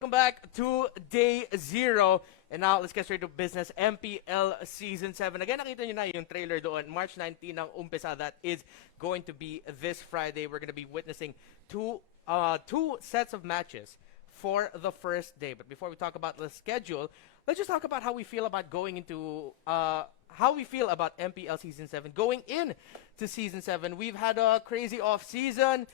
Welcome back to day zero. And now, let's get straight to business. MPL Season 7. Again, nakita nyo na yung trailer doon. March 19 ang umpisa. That is going to be this Friday. We're going to be witnessing two sets of matches for the first day. But before we talk about the schedule, let's just talk about how we feel about going into how we feel about MPL Season 7 going in to Season 7. We've had a crazy off season.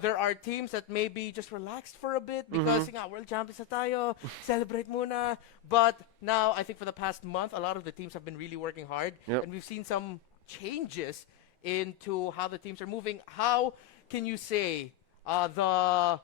There are teams that maybe just relaxed for a bit because nga, world champions na tayo, celebrate muna. But now, I think for the past month, a lot of the teams have been really working hard. And we've seen some changes into how the teams are moving. How can you say the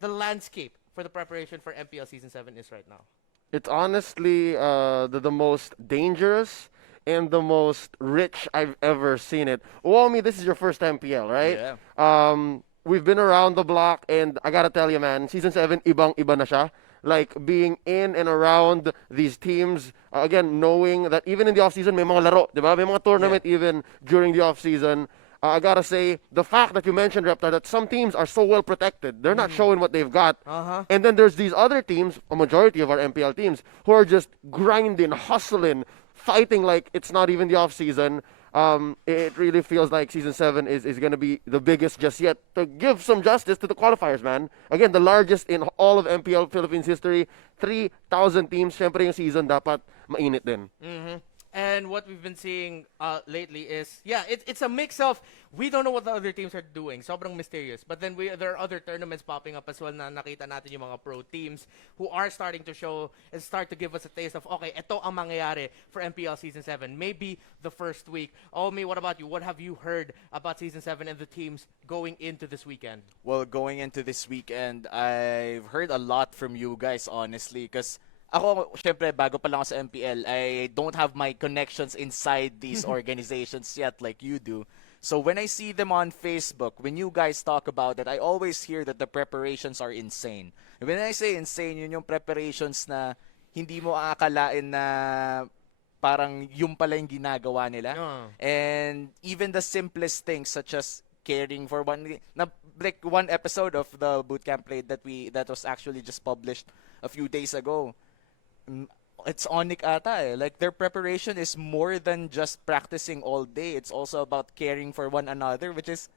landscape for the preparation for MPL Season 7 is right now? It's honestly the most dangerous and the most rich I've ever seen it. Uomi, this is your first MPL, right? Yeah. We've been around the block, and I gotta tell you, man, Season 7, ibang-iba na siya. Like, being in and around these teams, again, knowing that even in the off-season, may mga laro, di ba? May mga tournament even during the off-season. I gotta say, the fact that you mentioned, Reptar, that some teams are so well protected, they're not showing what they've got. And then there's these other teams, a majority of our MPL teams, who are just grinding, hustling, fighting like it's not even the off-season. It really feels like Season 7 is going to be the biggest just yet. To give some justice to the qualifiers, man. Again, the largest in all of MPL Philippines history. 3,000 teams. Syempre yung season dapat mainit din. And what we've been seeing lately is, it's a mix of, we don't know what the other teams are doing. Sobrang mysterious. But then there are other tournaments popping up as well na nakita natin yung mga pro teams who are starting to show and start to give us a taste of, okay, ito ang mangyayari for MPL Season 7. Maybe the first week. Omi, what about you? What have you heard about Season 7 and the teams going into this weekend? Well, going into this weekend, I've heard a lot from you guys, honestly, because ako, syempre, bago pa lang ako sa MPL, I don't have my connections inside these organizations yet like you do. So when I see them on Facebook, when you guys talk about it, I always hear that the preparations are insane. And when I say insane, yun yung preparations na hindi mo aakalain na parang yung pala yung ginagawa nila. And even the simplest things such as caring for like one episode of the bootcamp play that was actually just published a few days ago. It's Onic ata eh. Like, their preparation is more than just practicing all day. It's also about caring for one another, which is,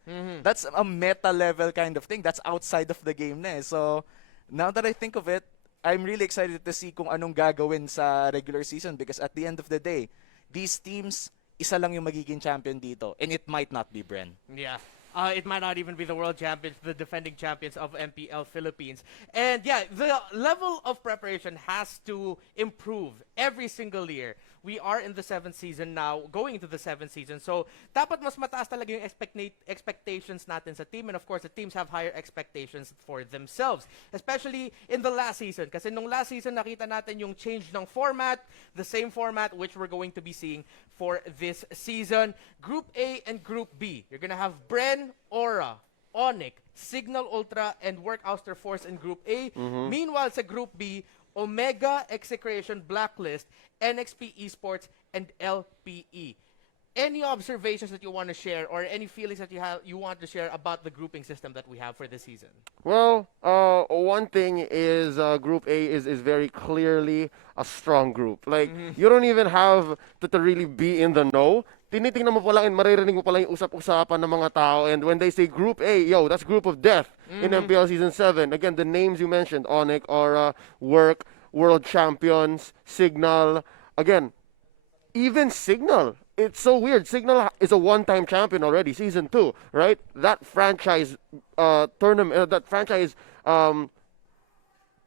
that's a meta level kind of thing. That's outside of the game na eh. So, now that I think of it, I'm really excited to see kung anong gagawin sa regular season because at the end of the day, these teams, isa lang yung magiging champion dito. And it might not be Bren. Yeah. It might not even be the world champions, the defending champions of MPL Philippines. And yeah, the level of preparation has to improve every single year. We are in the 7th season now, going into the 7th season. So, dapat mas mataas talaga yung expectations natin sa team. And of course, the teams have higher expectations for themselves. Especially in the last season. Kasi nung last season, nakita natin yung change ng format, the same format which we're going to be seeing for this season. Group A and Group B. You're gonna have Bren, Aura, Onic, Signal Ultra, and Work Ouster Force in Group A. Meanwhile, sa Group B, Omega, Execration, Blacklist, NXP Esports, and LPE. Any observations that you want to share or any feelings that you want to share about the grouping system that we have for this season? Well, one thing is Group A is very clearly a strong group. Like, you don't even have to really be in the know. Tinitingnan mo pa lang and maririnig mo pa lang yung usap-usapan ng mga tao. And when they say Group A, yo, that's Group of Death in MPL Season 7. Again, the names you mentioned, Onic, Aura, Work, World Champions, Signal. Again, even Signal. It's so weird. Signal is a one-time champion already, Season 2, right? That franchise tournament, that franchise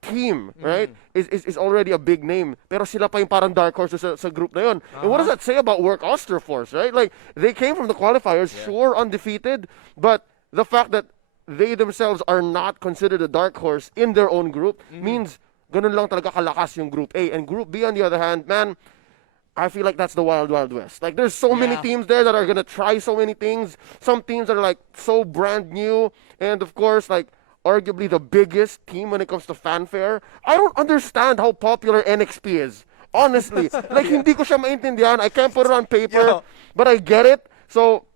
team, right, is already a big name. Pero sila pa yung parang dark horse sa group na yun. And what does that say about Work Oster Force, right? Like, they came from the qualifiers, sure, undefeated, but the fact that they themselves are not considered a dark horse in their own group means ganun lang talaga kalakas yung Group A. And Group B, on the other hand, man, I feel like that's the wild, wild west. Like, there's so many teams there that are going to try so many things. Some teams are, like, so brand new. And, of course, like, arguably the biggest team when it comes to fanfare. I don't understand how popular NXP is. Honestly. Like, hindi ko siya maintindihan. I can't put it on paper. But I get it. So,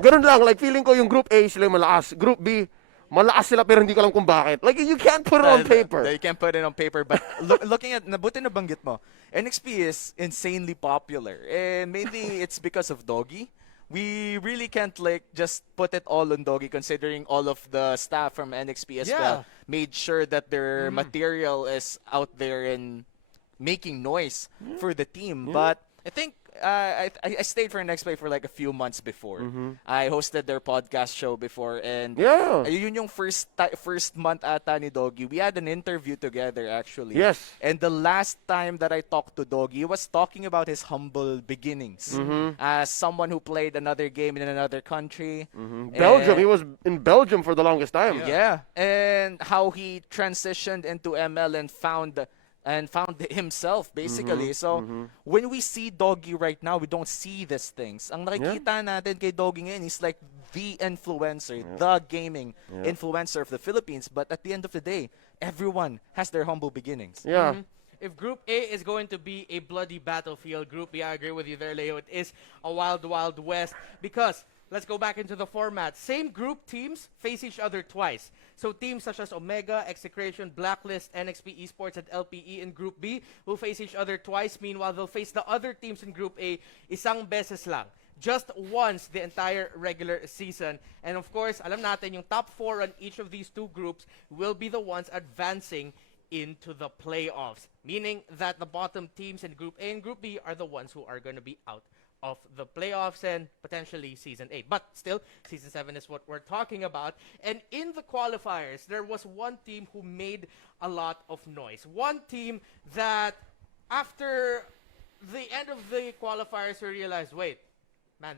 ganun lang. Like, feeling ko yung Group A, sila yung malakas. Group B, malakas sila pero hindi ko alam kung bakit. Like, you can't put it on paper. You can't put it on paper. But looking at, nabuti na banggit mo, NXP is insanely popular. And mainly it's because of Doggy. We really can't like just put it all on Doggy, considering all of the staff from NXP as well made sure that their material is out there and making noise for the team. But I think I stayed for NXP for like a few months before. I hosted their podcast show before, and yun yung first month ata ni Doggy. We had an interview together actually. Yes. And the last time that I talked to Doggy, he was talking about his humble beginnings as someone who played another game in another country. Belgium. He was in Belgium for the longest time. Yeah, and how he transitioned into ML and found himself basically. So when we see Doggy right now, we don't see these things. Ang nakikita natin kay Doggy ngayon is like the influencer, the gaming influencer of the Philippines. But at the end of the day, everyone has their humble beginnings. Yeah. If Group A is going to be a bloody battlefield, Group B, I agree with you there, Leo. It is a wild, wild west because let's go back into the format. Same group teams face each other twice. So teams such as Omega, Execration, Blacklist, NXP Esports, and LPE in Group B will face each other twice. Meanwhile, they'll face the other teams in Group A isang beses lang. Just once the entire regular season. And of course, alam natin yung top 4 on each of these two groups will be the ones advancing into the playoffs. Meaning that the bottom teams in Group A and Group B are the ones who are going to be out of the playoffs and potentially Season 8. But still, Season 7 is what we're talking about. And in the qualifiers, there was one team who made a lot of noise. One team that after the end of the qualifiers, we realized, wait, man,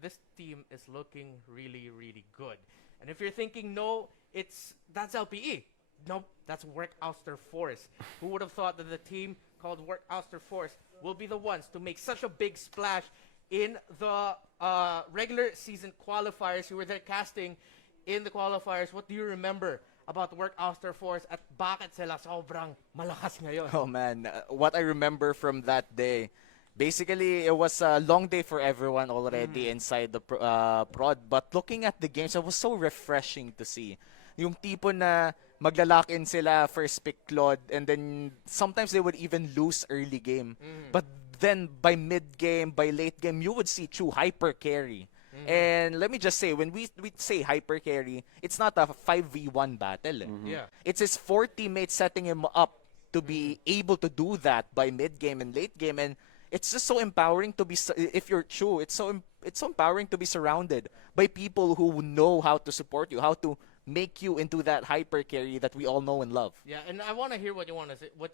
this team is looking really, really good. And if you're thinking, no, that's LPE. No, that's Work Ouster Force. Who would have thought that the team called Work Ouster Force will be the ones to make such a big splash in the regular season qualifiers? You were there casting in the qualifiers. What do you remember about Work Ouster Force at bakit sila sobrang malakas ngayon? Oh man, what I remember from that day, basically it was a long day for everyone already inside the prod. But looking at the games, it was so refreshing to see. Yung tipo na maglalock-in sila first pick Claude, and then sometimes they would even lose early game. But then by mid-game, by late game, you would see Chu hyper carry. And let me just say, when we say hyper carry, it's not a 5v1 battle. Yeah. It's his 4 teammates setting him up to be able to do that by mid-game and late game. And it's just so empowering to be, if you're Chu, it's so empowering to be surrounded by people who know how to support you, how to make you into that hyper carry that we all know and love. Yeah, and I want to hear what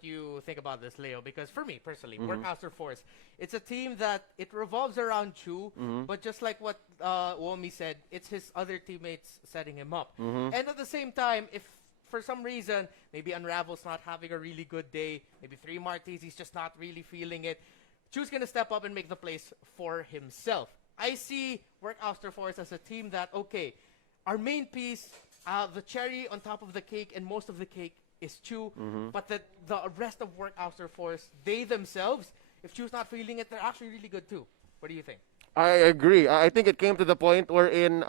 you think about this, Leo, because for me personally, Work Ouster Force, it's a team that it revolves around Chu, but just like what Womi said, it's his other teammates setting him up. And at the same time, if for some reason maybe Unravel's not having a really good day, maybe 3 Marties, he's just not really feeling it, Chu's gonna step up and make the plays for himself. I see Work Ouster Force as a team that, okay, our main piece, the cherry on top of the cake and most of the cake is Chu, but the rest of Work Ouster Force, they themselves, if Chu's not feeling it, they're actually really good too. What do you think? I agree. I think it came to the point wherein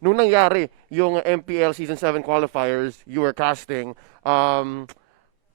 nung nangyari yung MPL Season 7 qualifiers, you were casting,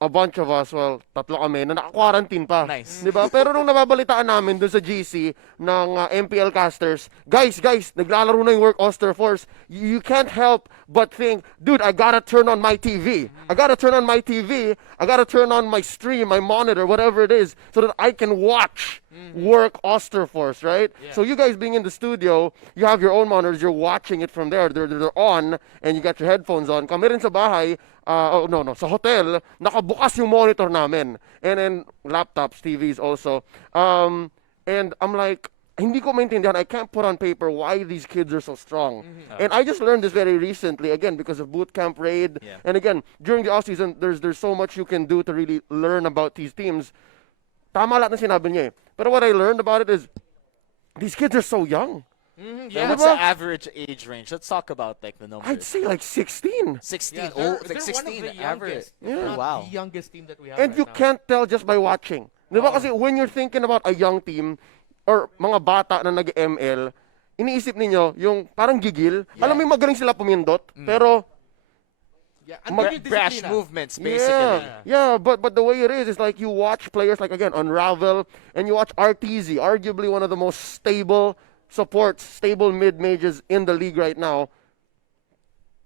a bunch of us, well, 3 kami, na naka-quarantine pa. Nice. Diba? Pero nung nababalitaan namin dun sa GC ng MPL casters, guys, naglalaro na yung Work Ouster Force. You can't help but think, dude, I gotta turn on my TV. I gotta turn on my TV. I gotta turn on my stream, my monitor, whatever it is, so that I can watch Work Ouster Force, right? Yeah. So you guys being in the studio, you have your own monitors, you're watching it from there. They're on, and you got your headphones on. Kami rin sa bahay, sa hotel, nakabukas yung monitor namin. And then laptops, TVs also. And I'm like, hindi ko maintindihan, I can't put on paper why these kids are so strong. And I just learned this very recently, again, because of Bootcamp Raid. Yeah. And again, during the offseason, there's so much you can do to really learn about these teams. Tama lahat na sinabi niya eh. But what I learned about it is, these kids are so young. Yeah, what's the average age range? Let's talk about like the numbers. I'd say like 16. 16. Yeah, Oh, they're like one of 16 the average. youngest, if not Wow. the youngest team that we have And right you now. can't tell just by watching. Di ba kasi when you're thinking about a young team, or mga bata na nag-ML, iniisip ninyo yung parang gigil. Alam mo yung magaling sila pumindot, pero Yeah, brash disiplina. movements, basically. Yeah, but the way it is like you watch players like again Unravel and you watch RTZ, arguably one of the most stable supports, stable mid majors in the league right now.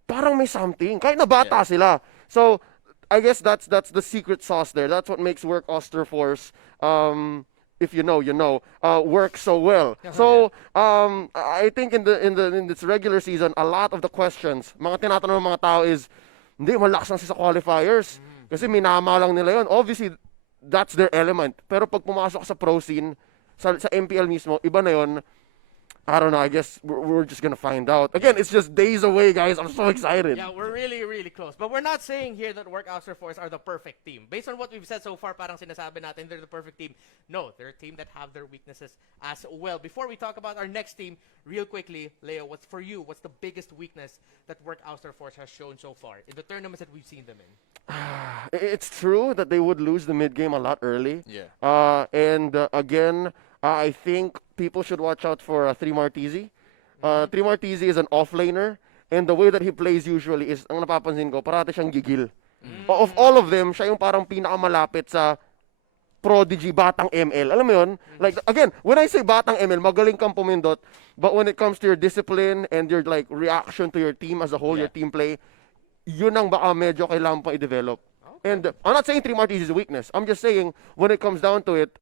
Parang may something. Kahit na bata sila. So, I guess that's the secret sauce there. That's what makes work Osterforce, if you know, you know, work so well. So, I think in this regular season, a lot of the questions, mga tinatanong ng mga tao is, hindi, malakas lang siya sa qualifiers. Kasi minama lang nila yun. Obviously, that's their element. Pero pag pumasok sa pro scene, sa MPL mismo, iba na yun. I don't know. I guess we're just gonna find out. Again, it's just days away, guys. I'm so excited. Yeah, we're really, really close. But we're not saying here that Workouts Force are the perfect team. Based on what we've said so far, parang sinasabi natin they're the perfect team. No, they're a team that have their weaknesses as well. Before we talk about our next team, real quickly, Leo, what's for you? What's the biggest weakness that Workouts Force has shown so far in the tournaments that we've seen them in? It's true that they would lose the mid game a lot early. Yeah. And again, I think people should watch out for Three Martizi. Three Martizi is an offlaner, and the way that he plays usually is, ang napapansin ko, parati siyang gigil. Of all of them, siya yung parang pinakamalapit sa prodigy batang ML. Alam mo yun? Like, again, when I say batang ML, magaling kang pumindot, but when it comes to your discipline and your like reaction to your team as a whole, your team play, yun ang baka medyo kailangan pa i-develop. And I'm not saying Three Martizi is a weakness. I'm just saying, when it comes down to it,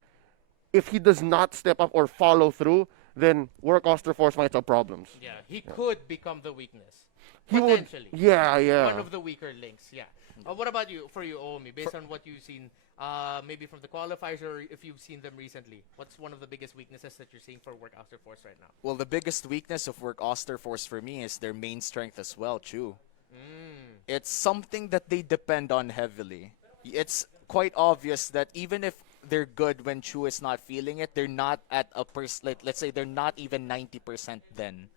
if he does not step up or follow through, then Work Osterforce might have problems. Yeah, he could become the weakness. He would, Potentially. yeah. One of the weaker links, yeah. What about you, for you, Omi? Based on what you've seen, maybe from the qualifiers or if you've seen them recently, what's one of the biggest weaknesses that you're seeing for Work Force right now? Well, the biggest weakness of Work Force for me is their main strength as well, Chu. It's something that they depend on heavily. It's quite obvious that even if they're good when Chu is not feeling it, they're not at a let's say they're not even 90% then.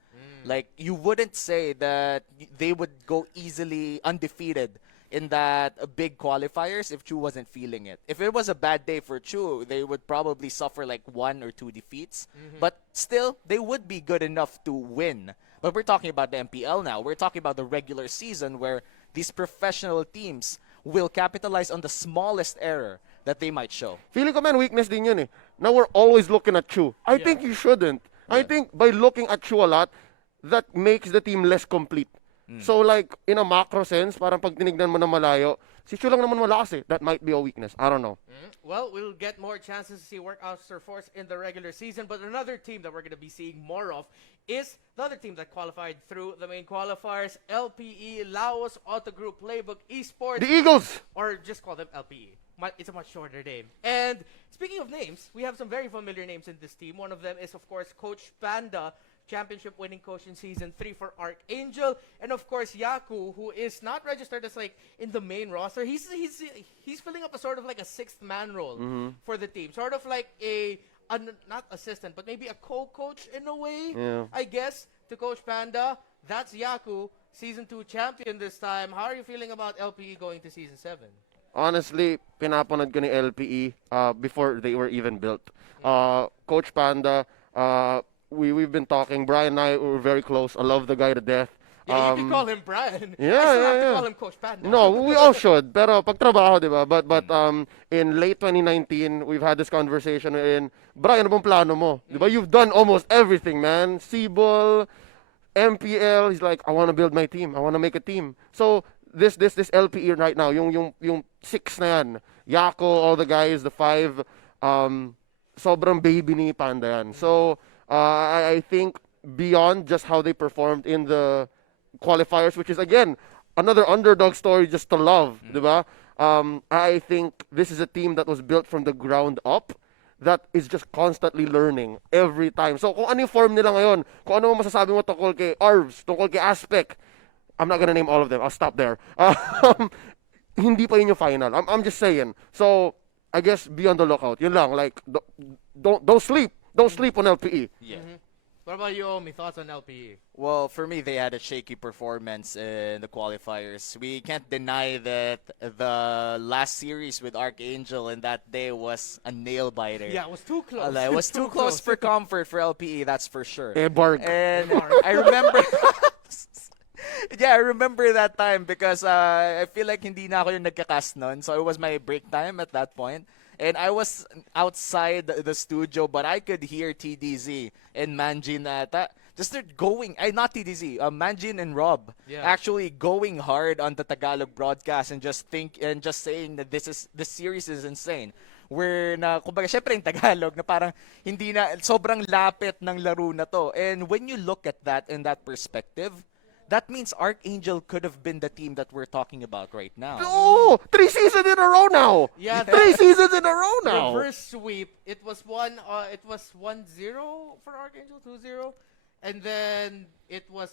Like, you wouldn't say that they would go easily undefeated in that big qualifiers if Chu wasn't feeling it. If it was a bad day for Chu, they would probably suffer like 1 or 2 defeats. But still, they would be good enough to win. But we're talking about the MPL now. We're talking about the regular season where these professional teams will capitalize on the smallest error that they might show. Feeling ko man, weakness din yun eh. Now we're always looking at Chu. I think you shouldn't. I think by looking at Chu a lot, that makes the team less complete. So like, in a macro sense, parang pag tinignan mo na malayo, si Chu lang naman malakas eh. That might be a weakness. I don't know. Well, we'll get more chances to see Workout Force in the regular season, but another team that we're going to be seeing more of is the other team that qualified through the main qualifiers, LPE, Laos Auto Group Playbook Esports. The Eagles! Or just call them LPE. It's a much shorter name. And speaking of names, we have some very familiar names in this team. One of them is, of course, Coach Panda, championship winning coach in season 3 for Archangel, and of course Yaku, who is not registered as like in the main roster. He's filling up a sort of like a 6th man role for the team, sort of like a not assistant, but maybe a co-coach in a way, I guess, to Coach Panda. That's Yaku, season 2 champion this time. How are you feeling about LPE going to season 7? Honestly, pinapanood ko ni LPE before they were even built. Coach Panda, we've been talking. Brian and I were very close. I love the guy to death. Yeah, you can call him Brian. Yeah, I still have to call him Coach Panda. No, we all should. Pero pagtrabaho, di ba? But in late 2019, we've had this conversation in, Brian, ano bang plano mo? Di ba? You've done almost everything, man. Cebol, MPL. He's like, I want to build my team. I want to make a team. So, this LPE right now, yung 6 na yan, Yako, all the guys, the 5, sobrang baby ni Panda yan. So, I think beyond just how they performed in the qualifiers, which is again another underdog story just to love, diba? I think this is a team that was built from the ground up that is just constantly learning every time. So kung ano yung form nila ngayon, kung ano masasabi mo tungkol kay Arvs, tungkol kay Aspect, I'm not gonna name all of them. I'll stop there. Hindi pa yun yung final. I'm just saying. So I guess be on the lookout. Yun lang. Like don't sleep. Don't sleep on LPE. Yeah. What about you, Omi? Thoughts on LPE? Well, for me, they had a shaky performance in the qualifiers. We can't deny that the last series with Archangel in that day was a nail biter. Yeah, it was too close. It was too close for comfort for LPE, that's for sure. Ebarg. And I remember Yeah, I remember that time because I feel like hindi na ako yung nagka-cast nun. So it was my break time at that point. And I was outside the studio, but I could hear TDZ and Manjin just start going. Not TDZ, Manjin and Rob Yeah. actually going hard on the Tagalog broadcast and just saying that this series is insane. Where na kumbaga syempre yung Tagalog na parang hindi na sobrang lapit ng laro na to. And when you look at that in that perspective, that means Archangel could have been the team that we're talking about right now. Oh, 3 seasons in a row now. Yeah, 3 seasons in a row now. reverse sweep. It was 1-0 for Archangel, 2-0. And then it was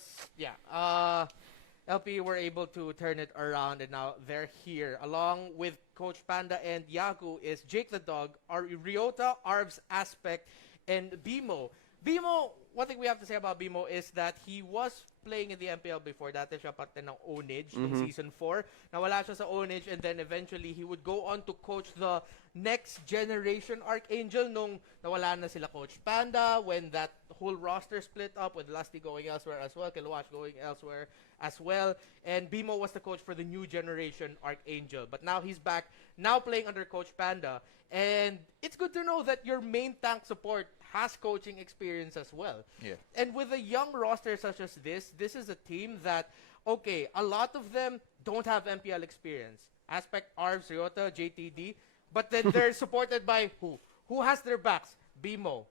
LPE were able to turn it around, and now they're here. Along with Coach Panda and Yaku is Jake the Dog, Ryota, Arvs, Aspect, and Bimo. Bimo, one thing we have to say about Bimo is that he was playing in the MPL before. Dati siya parte ng Onage in Season 4. Nawala siya sa Onage, and then eventually he would go on to coach the next generation Archangel nung nawala na sila Coach Panda, when that whole roster split up with Lusty going elsewhere as well, Kilowash going elsewhere as well, and Bimo was the coach for the new generation Archangel. But now he's back, now playing under Coach Panda, and it's good to know that your main tank support has coaching experience as well. Yeah. And with a young roster such as this is a team that, okay, a lot of them don't have MPL experience. Aspect, Arvs, Ryota, JTD, but then they're supported by who? Who has their backs? Bimo,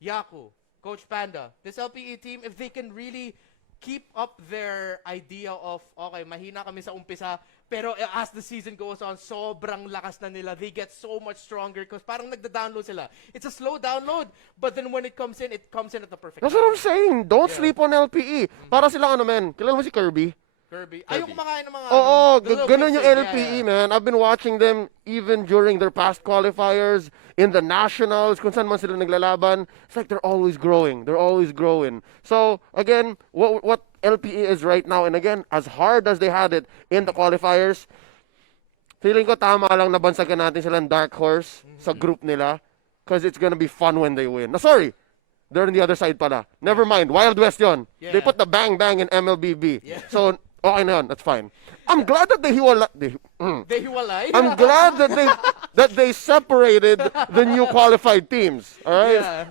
Yaku, Coach Panda. This LPE team, if they can really keep up their idea of, okay, mahina kami sa umpisa, pero as the season goes on, sobrang lakas na nila. They get so much stronger because parang nagda-download sila. It's a slow download, but then when it comes in at the perfect That's time. what I'm saying. Don't sleep on LPE. Para silang ano, man. Kilala mo si Kirby? Kirby. Ayun kumakain ng mga Oo, the little ganun yung mixing. LPE, man. I've been watching them even during their past qualifiers, in the nationals, kung saan man sila naglalaban. It's like they're always growing. They're always growing. So, again, what LPE is right now, and again, as hard as they had it in the qualifiers, feeling ko tama lang nabansagan natin silang dark horse sa group nila because it's gonna be fun when they win. No, sorry. They're on the other side pala. Never mind. Wild West yon. Yeah. They put the bang in MLBB. Yeah. So, okay na yun. That's fine. I'm glad that they Dehiwalay. I'm glad that they separated the new qualified teams. All right? Yeah.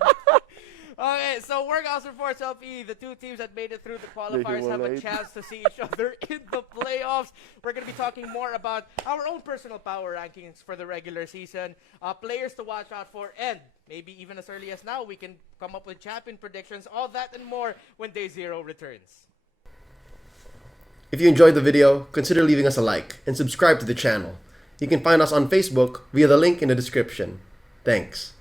Okay, so Workhouse reports LPE, the two teams that made it through the qualifiers have a Dehiwalay. chance to see each other in the playoffs. We're going to be talking more about our own personal power rankings for the regular season, players to watch out for, and maybe even as early as now, we can come up with champion predictions, all that and more when Day Zero returns. If you enjoyed the video, consider leaving us a like and subscribe to the channel. You can find us on Facebook via the link in the description. Thanks.